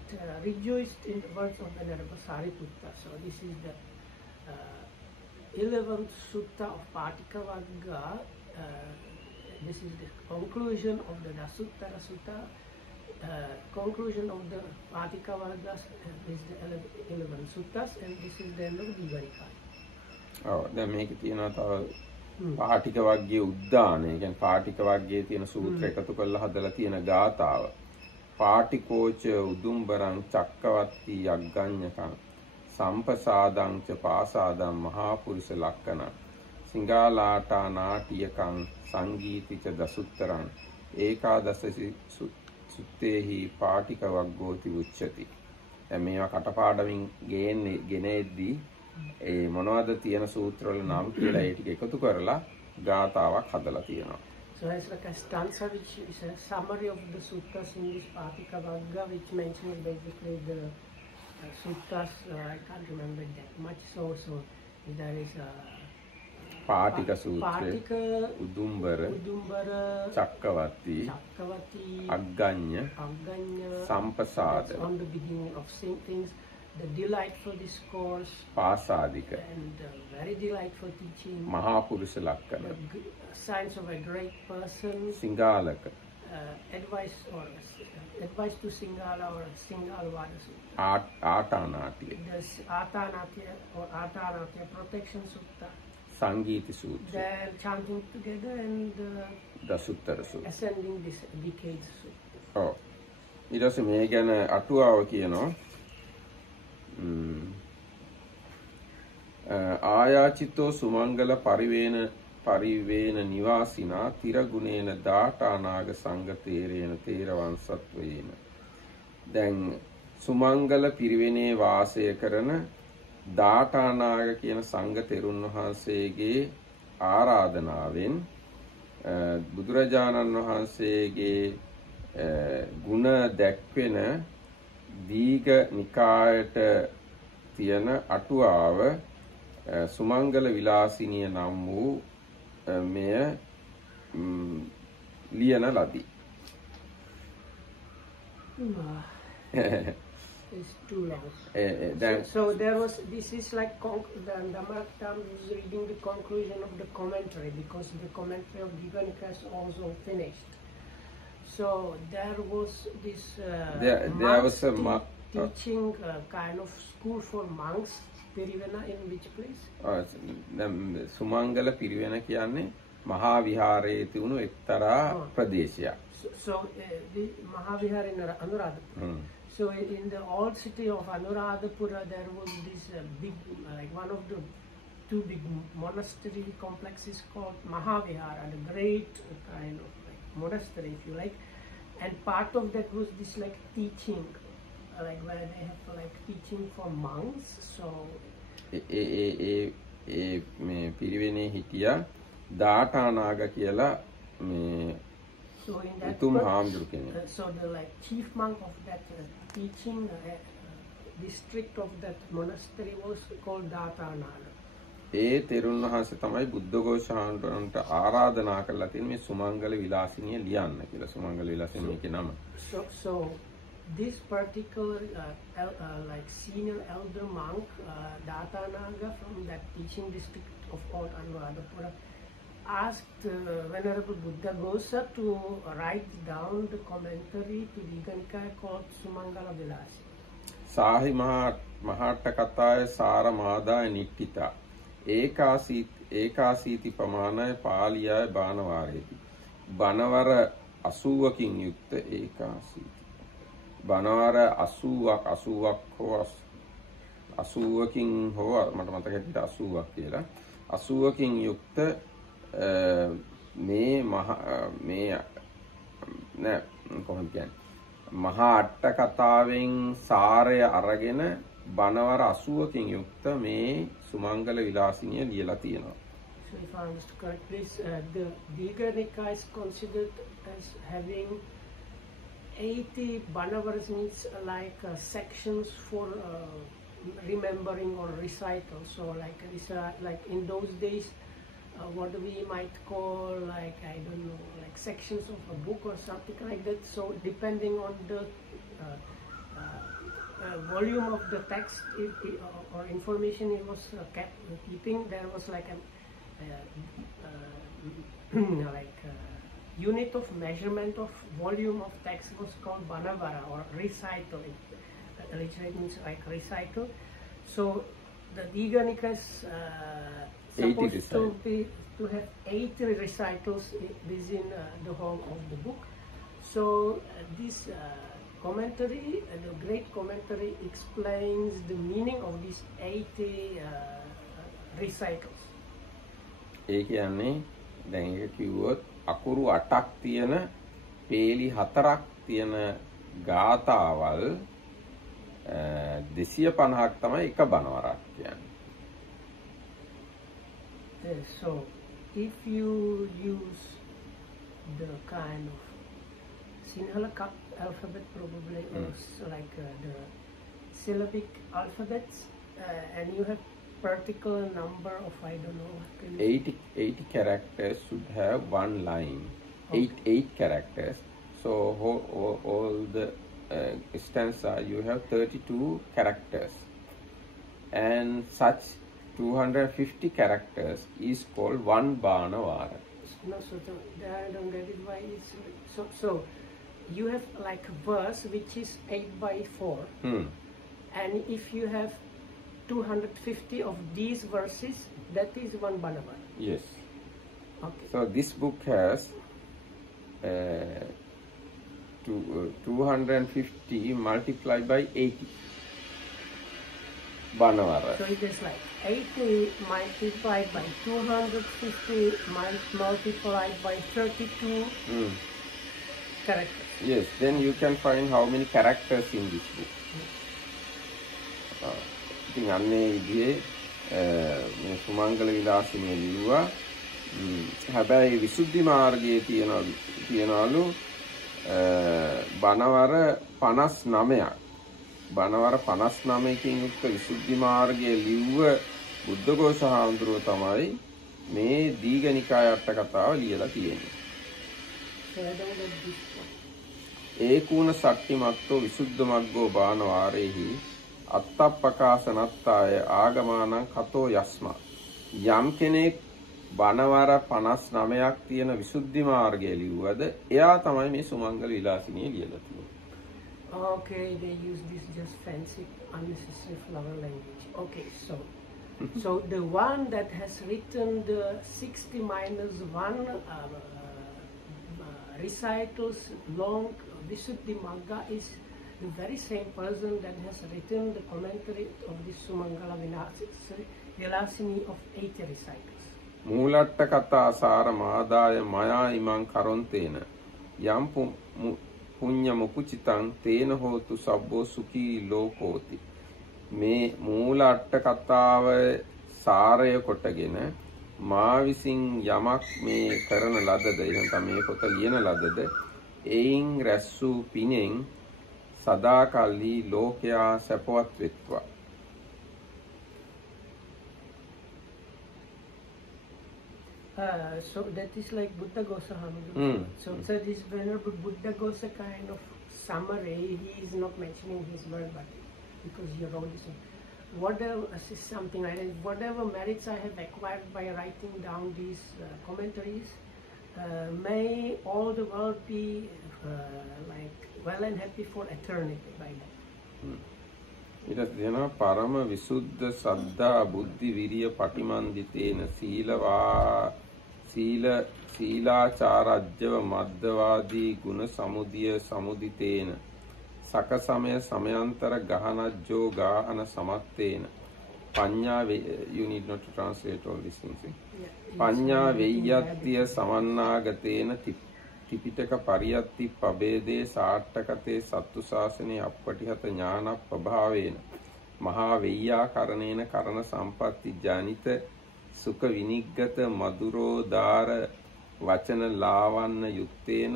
rejoiced in the words of Venerable Sariputta. So this is the 11th sutta of Patika Vagga. This is the conclusion of the Dasuttara sutta. Conclusion of the Patika Vaggas is the 11 suttas, and this is the end of the Nikaya. දැන් මේක තියෙනවා තව පාටික වර්ගයේ උද්දානය. කියන්නේ පාටික වර්ගයේ තියෙන සූත්‍ර එකතු කරලා හදලා තියෙන ගාථාව. පාටිකෝච උදුම්බරං චක්කවත්ති යග්ගඤ්ඤකං සම්පසාදං ච පාසාදං මහා පුරුෂ ලක්කන සිංගාලාටා නාටියකං සංගීති ච දසුත්තරං ඒකාදසසි සුත්තේහි පාටික වග්ගෝති උච්චති. දැන් මේවා කටපාඩමින් ගෙනෙද්දී ඒ මොනවද තියෙන සූත්‍රවල නම් කියලා ඒ ටික එකතු කරලා ගාථාවක් හදලා තියෙනවා. So it's like a stanza which is a summary of the suttas in this Patika Vagga, which mentions basically the suttas. I can't remember that much. So there is a පාටික සූත්‍රය, Patika, උදුම්බර, චක්කවත්ති, Agganna, සම්පසාද. on the beginning of saying things. The delightful discourse, පාසාදික, and very delightful teaching, මහා පුරුෂ ලක්කන, signs of a great person, සිංගාලක, advice to Singala or Singalvada Sutta, Atanatiya, the Atanatya or Atanatya protection sutta, සංගීති සූත්‍ර, then chanting together, and දසුත්තර සූත්‍ර, ascending this decades sutta. ඔව්. ඊට පස්සේ මේ ගැන අටුවාව කියනවා ආයාචිතෝ සුමංගල පරිවේන නිවාසිනා තිරගුණේන දාඨානාග සංඝ තේරේන තේරවංශත්වයේන. දැන් සුමංගල පිරිවෙනේ වාසය කරන දාඨානාග කියන සංඝ තෙරුන් වහන්සේගේ ආරාධනාවෙන් බුදුරජාණන් වහන්සේගේ ගුණ දැක්වෙන දීඝ නිකායට තියෙන අටුවාව සුමංගල විලාසිනිය නම් වූ මෙය ලියන ලදී. It's too long. Then So there was, this is like, the Dhammatam was reading the conclusion of the commentary, because the commentary of Digha Nikaya is also finished. So there was this there was a teaching kind of school for monks, Pirivena, in which place? Sumangala පිරිවෙන කියන්නේ මහා විහාරයේ තිබුණු එක්තරා ප්‍රදේශයක්. So the Mahavihar in Anuradhapura. So in the old city of Anuradhapura, there was this big, like one of the two big monastery complexes called Mahavihar, and a great kind of like monastery, if you like. And part of that was this like teaching, like where they have like teaching for monks. So මේ පිරිවෙනේ හිටියා දාඨානාග කියලා මේ so in that උතුම් හාමුදුරු කෙනෙක්. So the like chief monk of that teaching district of that monastery was called Dasuttara. ඒ තෙරුන් වහන්සේ තමයි බුද්ධඝෝෂ හාමුදුරන්ට ආරාධනා කරලා තියෙන මේ සුමංගල විලාසිනිය ලියන්න කියලා. සුමංගල විලාසිනිය කියන නම. So this particular like senior elder monk, Datanaga from that teaching district of old Anuradhapura, asked Venerable Buddhaghosa to write down the commentary to Digha Nikaya called Sumangala Vilasi. Sahi Mahatta Kataya Sara Madaya Nittita ඒකාසීති ප්‍රමාණය පාලියයි බානවාරේති. බණවර 80කින් යුක්ත ඒකාසීති. බණවර 80ක් හෝ 80කින් හෝ මට මතක හිටිට 80ක් කියලා. 80කින් යුක්ත මේ නෑ කොහොමද කියන්නේ? මහා අට කතාවෙන් සාරය අරගෙන බණවර 80කින් යුක්ත මේ සුමංගල විලාසිනිය ලියලා තියෙනවා. So if I understood correctly, the Digha Nikaya is considered as having 80 Banavaras, means like sections for remembering or recital. So like like in those days, what we might call like, I don't know, like sections of a book or something like that. So depending on the volume of the text or information it was keeping, there was like a like unit of measurement of volume of text was called Banavara or recital. Literally means like recital. So the Digha Nikaya is supposed to have 80 recitals within the whole of the book. So this commentary, the great commentary, explains the meaning of these 80 recitals. ඒ කියන්නේ දැන් ඒක කිව්වොත් අකුරු 8ක් තියෙන පේලි 4ක් තියෙන ගාථාවල් 250ක් තමයි එක බණවරක් කියන්නේ. So if you use the kind of Sinhala alphabet, probably like the syllabic alphabets, and you have particular number of, I don't know, 80 characters should have one line. Okay. 8 characters. So all the stanza you have 32 characters, and such 250 characters is called one Banavara. No, so I don't get it. Why it's so you have like a verse which is 8 by 4, and if you have 250 of these verses, that is one Banavara. Yes. Okay. So this book has 250 multiplied by 80 Banavara. So it is like 80 multiplied by 250 multiplied by 32 characters. Yes, then you can find how many characters in this book. ඉතින් අන්නේ විදිහේ මේ සුමංගල විලාසිනිය ලියුවා. හැබැයි විසුද්ධි මාර්ගයේ තියනවලු බණවර 59ක්. බණවර 59කින් යුක්ත විසුද්ධි මාර්ගයේ ලියුව බුද්ධඝෝෂ හාමුදුරුව තමයි මේ දීඝ නිකාය අට කතාව ලියලා තියෙන්නේ. ඒකූණ සට්ටිමත්තෝ විසුද්ධ මග්ගෝ බානවාරේහි අත්තප්පකාසනත්තාය ආගමානං කතෝ යස්මා. යම් කෙනෙක් බණවර 59ක් තියෙන විසුද්ධි මාර්ගය ලිව්වද එයා තමයි මේ සුමංගල විලාසිනිය ලියලා තියෙන්නේ. Okay, they use this just fancy, unnecessary flower language. Okay, so the one that has written the 60 minus 1 recitals long Visuddhi Magga is the very same person that has written the commentary of this Sumangala Vilasini of 80 recitals. මූලට්ට කතා සාර මාදාය මයා ඉමං කරොන්තේන යම් පුඤ්ඤ මුකුචිතං තේන හෝතු සබ්බෝ සුඛී ලෝකෝති. මේ මූල අට්ට කතාව සාරය කොටගෙන මා විසින් යමක් මේ කරන ලදද එහෙනම් මේ පොත ලියන ලදද එයින් රැස් වූ පිනෙන් සදාකල්හි ලෝකයා සැපවත් වෙත්වා. So that is like Buddha Gosa Hamadu. So this Venerable Buddha Gosa kind of summary, he is not mentioning his word, but because he wrote this. Whatever is something like that, whatever merits I have acquired by writing down these commentaries, may all the world be like well and happy for eternity by that. ඊට දෙනවා පරම විසුද්ධ සද්ධා බුද්ධි විරිය පටිමන්දිතේන සීලාචාරජ්‍යව මද්දවාදී ගුණ සමුදිය සමුදිතේන සක සමය සමයන්තර ගහනජ්ජෝ ගාහන සමත්තේන පඤ්ඤා you need not to translate all these things. පඤ්ඤා වෙය්‍යත්තිය සමන්නාගතේන ත්‍රිපිටක පරියත්ති පබේදේ සාට්ඨකතේ සත්තු ශාසනේ අපපටිහත ඥාන ප්‍රභාවේන මහා වෙය්‍යාකරණේන කරණ සම්පatti ජනිත සුඛ විනිග්ගත මధుරෝදාර වචන ලාවන්න යුත්තේන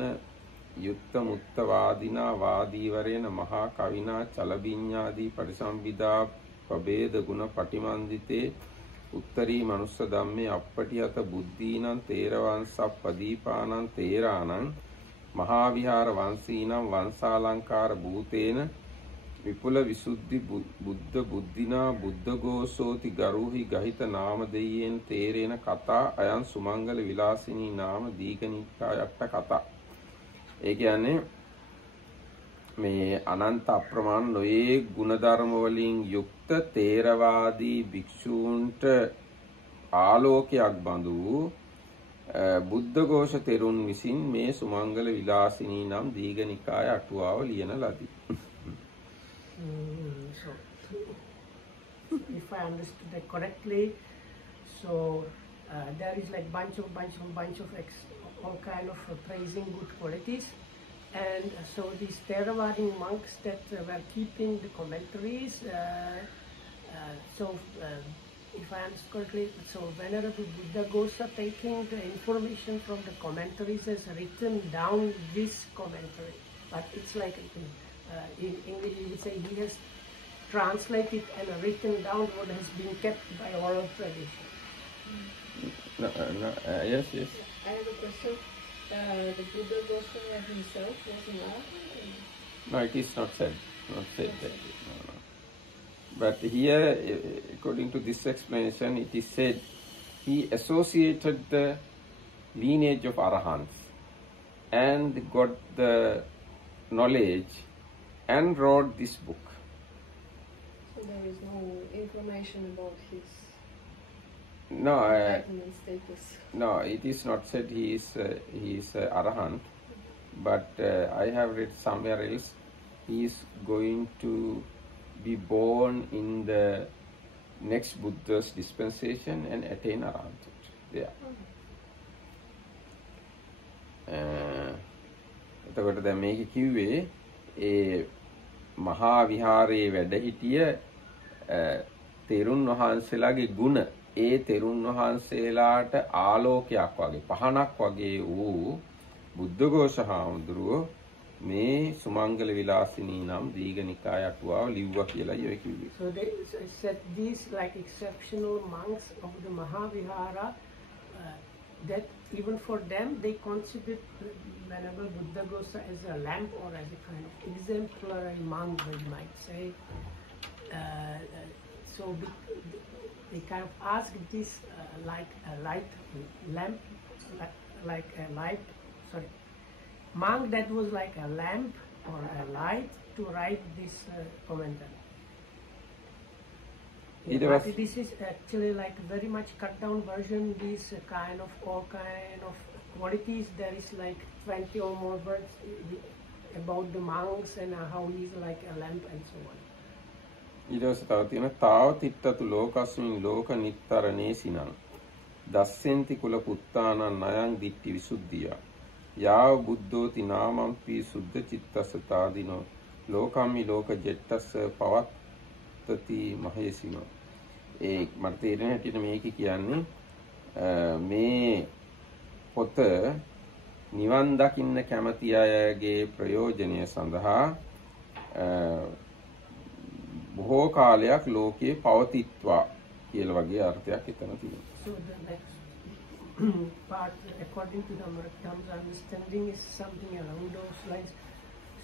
යුක්ත මුත්තවාදිනා වාදීවරේන මහා කවිනා චලබිඤ්ඤාදී පරිසම්බිදා පබේද ගුණ පටිමන්දිතේ උත්තරී මනුස්ස ධම්මේ අපපටිහත බුද්ධීනං තේරවංශප්පදීපානං තේරානං මහා විහාර වංශීනං වංශාලංකාර භූතේන විපුල විසුද්ධි බුද්ධ බුද්ධිනා බුද්ධඝෝසෝති ගරුහි ගහිත නාම දෙයේන තේරේන කතා අයන් සුමංගල විලාසිනී නාම දීඝනිකායට්ට කතා. ඒ කියන්නේ මේ අනන්ත අප්‍රමාණ නොයේ ගුණධර්ම වලින් යුක්ත තේරවාදී භික්ෂූන්ට ආලෝකයක් බඳු බුද්ධඝෝෂ තෙරුන් විසින් මේ සුමංගල විලාසිනී නම් දීඝනිකාය අටුවාව ලියන ලදී. So, if I understood that correctly, so there is like bunch of all kind of praising good qualities, and so these Theravadi monks that were keeping the commentaries. If I understand correctly, so Venerable Buddha Gosa taking the information from the commentaries has written down this commentary, but it's like in English you would say he has translated and written down what has been kept by oral tradition. Yes. I have a question. The Buddha Gosa himself was an Arahant? No, it is not said. Not said that. No. But here, according to this explanation, it is said he associated the lineage of Arahants and got the knowledge and wrote this book. So there is no information about his enlightenment status. No, it is not said he is Arahant, but I have read somewhere else he is going to be born in the next Buddha's dispensation and attain Arahanthood. Yeah. එතකොට දැන් මේක කිව්වේ ඒ මහා විහාරයේ වැඩ හිටිය තෙරුන් වහන්සේලාගේ ගුණ ඒ තෙරුන් වහන්සේලාට ආලෝකයක් වගේ පහනක් වගේ වූ බුද්ධඝෝෂ හාමුදුරුවෝ මේ සුමංගල විලාසිනී නම් දීඝනිකාය අටුවාව ලිව්වා කියලා ඔය කිව්වේ. So they said these like exceptional monks of the Mahavihara that even for them, they considered Venerable Buddhaghosa as a lamp or as a kind of exemplary monk, we might say. So they kind of asked this like a light lamp, like a light, sorry, monk that was like a lamp or a light to write this commentary. But this is actually like very much cut down version. These kind of all kind of qualities. There is like 20 or more words about the monks and how he's like a lamp and so on. ඊට පස්සේ තව තියෙන තාව තිට්ඨතු ලෝකස්මින් ලෝක නිත්තරණේ සිනං දස්සෙන්ති කුල පුත්තානං නයං දිට්ඨි විසුද්ධිය යාව බුද්ධෝති නාමම්පි සුද්ධ චිත්තස්ස තාදිනෝ ලෝකම්මි ලෝක ජෙට්ටස්ස පවත්තති මහේසිනෝ. ඒ මට තේරෙන හැටියට මේක කියන්නේ මේ පොත නිවන් දකින්න කැමති අයගේ ප්‍රයෝජනය සඳහා බොහෝ කාලයක් ලෝකයේ පවතිත්වා කියලා වගේ අර්ථයක් එතන තියෙනවා. So the next part, according to the Murakkam's understanding, is something along those lines.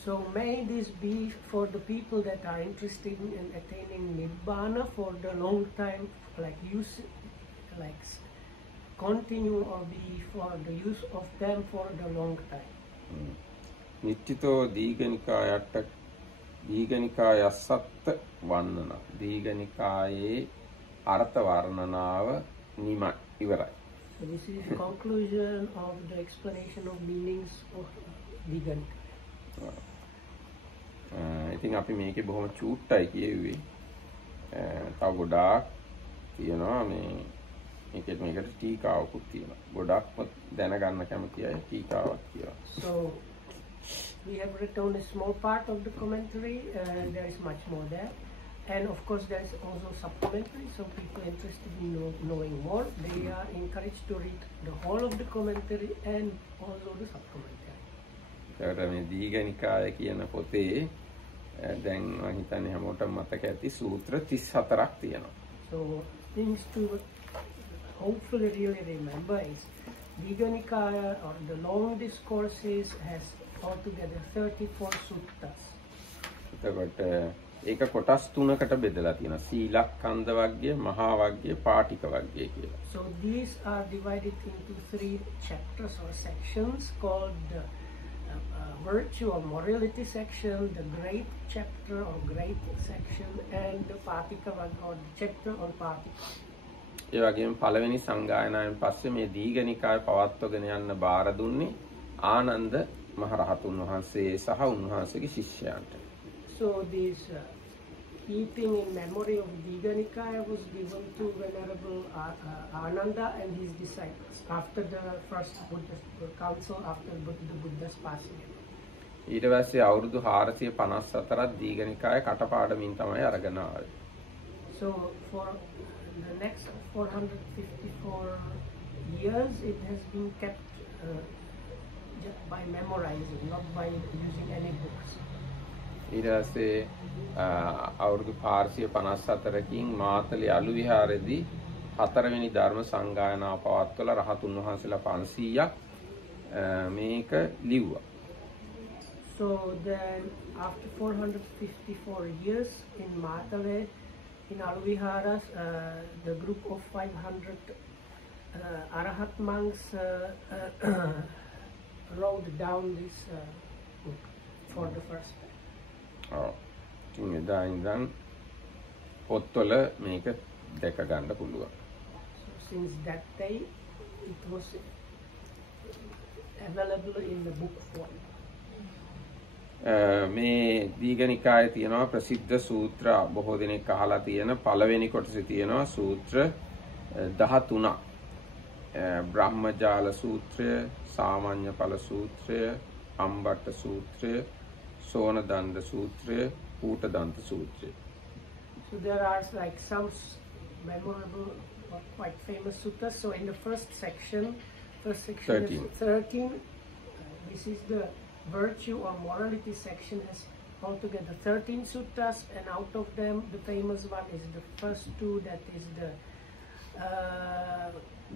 So may this be for the people that are interested in attaining Nibbana for the long time, like use, like continue, or be for the use of them for the long time. නිච්චිතෝ දීඝනිකායස්සත්ත වන්නන දීඝනිකායේ අර්ථ වර්ණනාව නිමයි ඉවරයි. So this is the conclusion of the explanation of meanings of Dīghanika. ඉතින් අපි මේකේ බොහොම චූට්ටයි කියෙව්වේ. තව ගොඩාක් තියෙනවා මේ මේකට ටීකාවකුත් තියෙනවා. ගොඩක්ම දැනගන්න කැමති අය ටීකාවක් කියලා. So we have written a small part of the commentary. There is much more there. And of course there is also supplementary, so people interested in knowing more, they are encouraged to read the whole of the commentary and also the supplementary. ඒකට මේ දීඝනිකාය කියන පොතේ දැන් මම හිතන්නේ හැමෝටම මතක ඇති සූත්‍ර 34ක් තියෙනවා. So things to hopefully really remember is Dīghanikāya or the long discourses has altogether 34 suttas. එතකොට ඒක කොටස් තුනකට බෙදලා තියෙනවා. සීලක්ඛන්ධ වග්ගය, මහා වග්ගය, පාටික වග්ගය කියලා. So these are divided into 3 chapters or sections called the virtue or morality section, the great chapter or great section, and the Patika Vagga or the chapter on Patika. ඒ වගේම පළවෙනි සංගායනාවෙන් පස්සේ මේ දීඝනිකාය පවත්වගෙන යන්න බාර දුන්නේ ආනන්ද මහරහතුන් වහන්සේ සහ උන්වහන්සේගේ ශිෂ්‍යයන්ට. So this keeping in memory of Dīghanikāya was given to Venerable Ananda and his disciples after the first Buddhist council, after the Buddha's passing. ඊට පස්සේ අවුරුදු 454ක් දීඝනිකාය කටපාඩමින් තමයි අරගෙන ආවේ. So for the next 454 years it has been kept just by memorizing, not by using any books. ඊට පස්සේ අවුරුදු 454කින් මාතලේ අලු විහාරයේදී 4වෙනි ධර්ම සංගායනාව පවත්වලා රහතුන් වහන්සේලා 500ක් මේක ලිව්වා. So then after 454 years in Matale, in Aluviharas, the group of 500 Arahat monks wrote down this book for the first time. ඉතින් එදා ඉඳන් පොත්වල මේක දැක ගන්න පුළුවන්. So since that day it was available in the book form. මේ දීඝනිකායේ තියෙනවා ප්‍රසිද්ධ සූත්‍ර බොහෝ දෙනෙක් අහලා තියෙන පළවෙනි කොටසේ තියෙනවා සූත්‍ර 13ක්. බ්‍රහ්මජාල සූත්‍රය, සාමාන්‍ය ඵල සූත්‍රය, අම්බට්ට සූත්‍රය, සෝනදණ්ඩ සූත්‍රය, කූටදන්ත සූත්‍රය. So there are like some memorable or quite famous suttas. So in the first section 13. is 13. This is the virtue or morality section, has altogether 13 suttas, and out of them the famous one is the first 2, that is the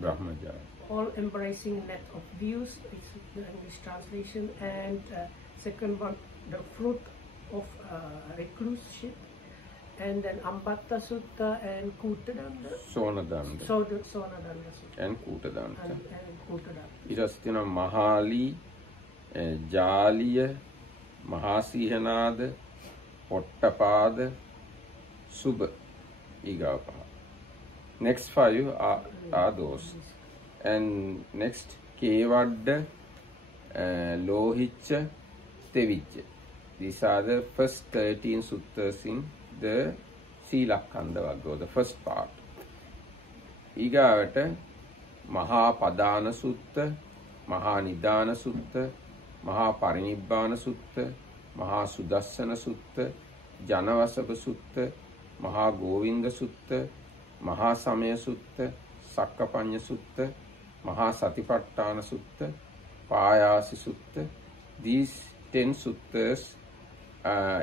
Brahmajaya. all-embracing net of views, it's the English translation, and second one, the fruit of recluseship, and then Ambatta Sutta and Kutadanda. Sonadanda. Sonadanda Sutta. And Kutadanda. And Kutadanda. ඊට පස්සේ තියෙනවා මහාලි, ජාලිය, මහාසීහනාද, පොට්ටපාද, සුබ ඊගාව පහ. Next 5 are those. And next Kevadda, Lohicca, Tevicca. These are the first 13 suttas in the Silakkanda Vagga, the first part. ඊගාවට මහා පදාන සුත්ත, මහා නිදාන සුත්ත, මහා පරිනිබ්බාන සුත්ත, මහා සුදස්සන සුත්ත, ජනවසප සුත්ත, මහා ගෝවින්ද සුත්ත, මහා සමය සුත්ත, සක්කපඤ්ඤ සුත්ත, මහා සතිපට්ඨාන සුත්ත, Payasi සුත්ත. These 10 suttas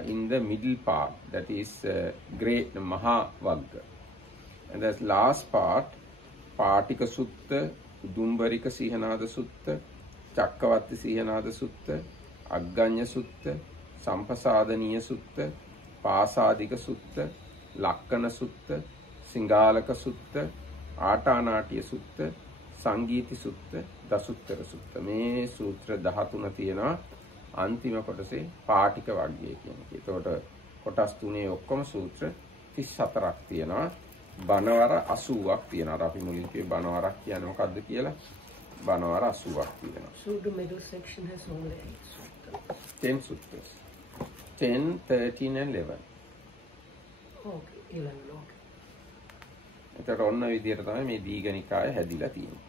in the middle part, that is great Maha Vagga. And the last part, Patika Sutta, Udumbarika Sihanada Sutta, Chakkavatti Sihanada Sutta, Agganya Sutta, Sampasadaniya Sutta, Pasadika Sutta, Lakkana Sutta, Singalaka Sutta, Atanatiya Sutta, Sangiti Sutta, Dasuttara Sutta. මේ සූත්‍ර 13 තියෙනවා අන්තිම කොටසේ පාටික වර්ගයේ කියන එක. ඒතකොට කොටස් තුනේ ඔක්කොම සූත්‍ර 34ක් තියෙනවා. බණවර 80ක් තියෙනවා. අර අපි මුලින් කිව්වේ බණවරක් කියන්නේ මොකද්ද කියලා. බණවර 80ක් තියෙනවා. So the middle section has only 8 suttas. 10 suttas. 10, 13 and 11. Okay, 11, okay. එතකොට ඔන්න විදියට තමයි මේ දීඝනිකාය හැදිලා තියෙන්නේ.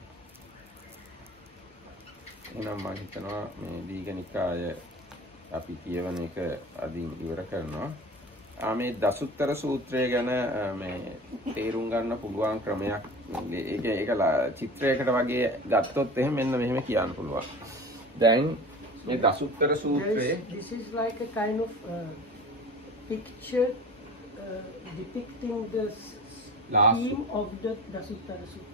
එහෙනම් මම හිතනවා මේ දීඝනිකාය අපි කියවන එක අදින් ඉවර කරනවා. මේ දසුත්තර සූත්‍රය ගැන මේ තේරුම් ගන්න පුළුවන් ක්‍රමයක් ඒක චිත්‍රයකට වගේ ගත්තොත් එහෙම මෙන්න මෙහෙම කියන්න පුළුවන්. දැන් මේ දසුත්තර සූත්‍රයේ this is like a kind of picture depicting the theme of the Dasuttara Sutta.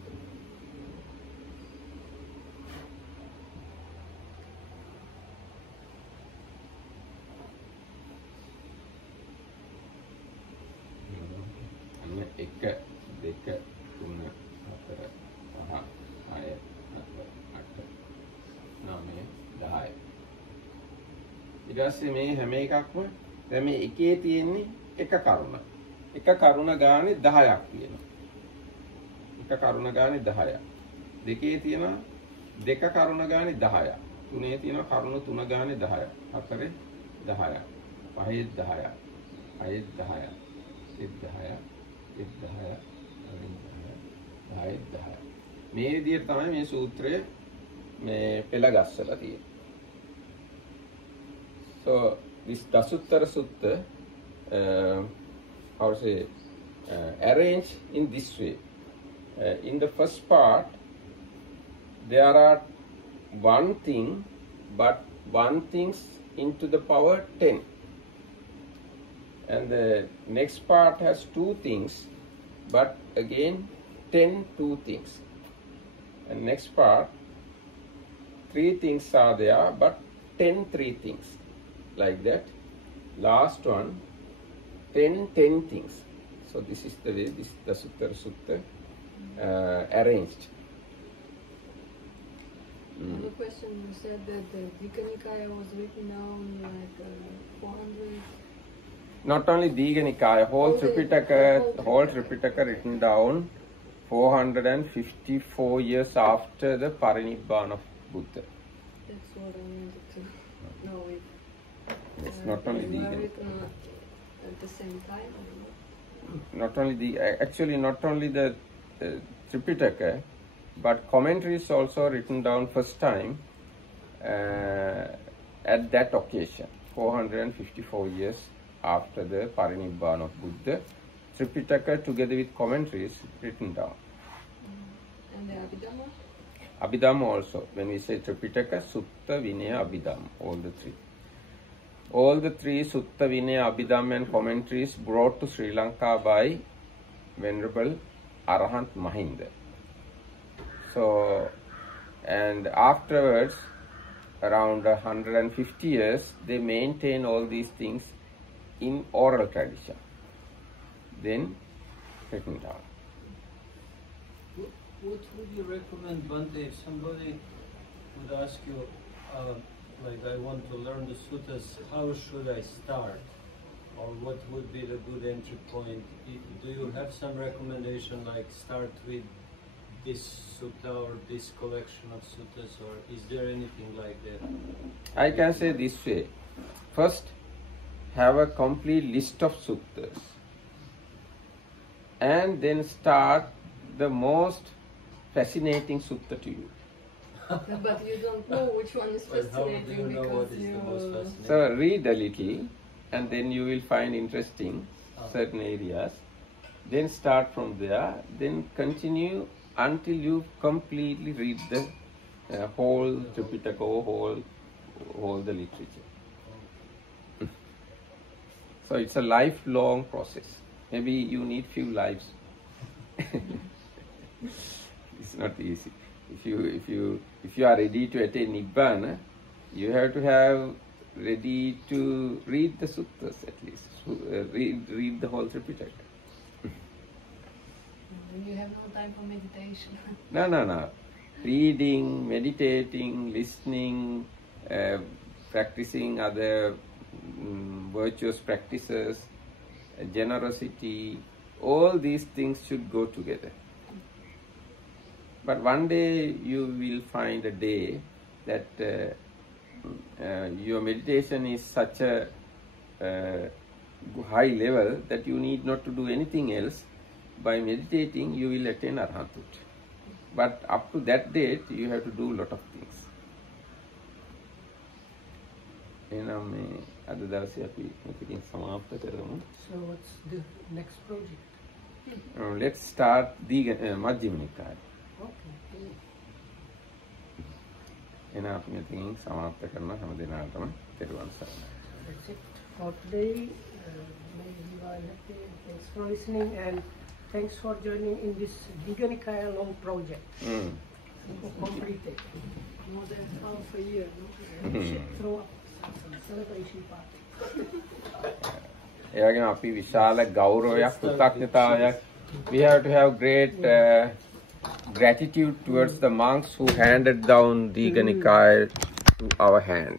එක දෙක තුන හතර පහ හය හත අට නවය 10. ඊට පස්සේ මේ හැම එකක්ම දැන් මේ එකේ තියෙන්නේ එක කරුණ. එක කරුණ ගානේ 10ක් තියෙනවා. එක කරුණ ගානේ 10ක්. දෙකේ තියෙනවා දෙක කරුණ ගානේ 10ක්. තුනේ තියෙනවා කරුණ තුන ගානේ 10ක්. හතරේ 10ක්. පහේ 10ක්. හයේ 10ක්. 10ක්. 10ක්. 10ක්. මේ විදිහට තමයි මේ සූත්‍රය මේ පෙළ ගස්සලා තියෙන්නේ. So this Dasuttara Sutta how to say arranged in this way. In the first part there are one thing, but one things into the power 10. And the next part has two things, but again 10 two things. And next part 3 things are there, but 10 3 things. Like that. Last one 10 things. So this is the way this Dasuttara Sutta arranged. Another question, you said that the Dīgha was written down like 400. Not only Dīgha Nikaya, whole Tripitaka written down 454 years after the Parinibbana of Buddha. That's what I wanted to know. It's not only they Dīgha were Nikaya. written at the same time? Or not only the Tripitaka, but commentaries also written down first time at that occasion, 454 years after the Parinibbana of Buddha. Tripitaka together with commentaries written down. And the Abhidhamma? Abhidhamma also. When we say Tripitaka, Sutta, Vinaya, Abhidhamma, all the three. All the three Sutta, Vinaya, Abhidhamma and commentaries brought to Sri Lanka by Venerable Arahant Mahinda. So, and afterwards, around 150 years, they maintain all these things in oral tradition. Then, written down. What would you recommend, Bhante, if somebody would ask you, like, I want to learn the suttas, how should I start? Or what would be the good entry point? Do you have some recommendation, like start with this sutta or this collection of suttas, or is there anything like that? I can say this way. First, have a complete list of suttas. And then start the most fascinating sutta to you. But you don't know which one is Well, how do you fascinating know because what is the most fascinating? So read a little and then you will find interesting certain areas. Then start from there. Then continue until you completely read the whole Tripitaka, whole the literature. So it's a lifelong process. Maybe you need few lives. It's not easy. If you are ready to attain Nibbana, you have to have ready to read the suttas at least. Read the whole Tripitaka. And you have no time for meditation. No. Reading, meditating, listening, practicing other virtuous practices, generosity, all these things should go together. But one day you will find a day that your meditation is such a high level that you need not to do anything else. By meditating, you will attain Arhatut. But up to that date, you have to do a lot of things. So what's the next project? Let's start the Majjhima Nikaya. Okay. That's it for today. Thanks for listening and thanks for joining in this Digha Nikaya long project. Completed. More than half a year. Throw up some celebration party. We have to have great gratitude towards the monks who handed down Digha Nikaya to our hand.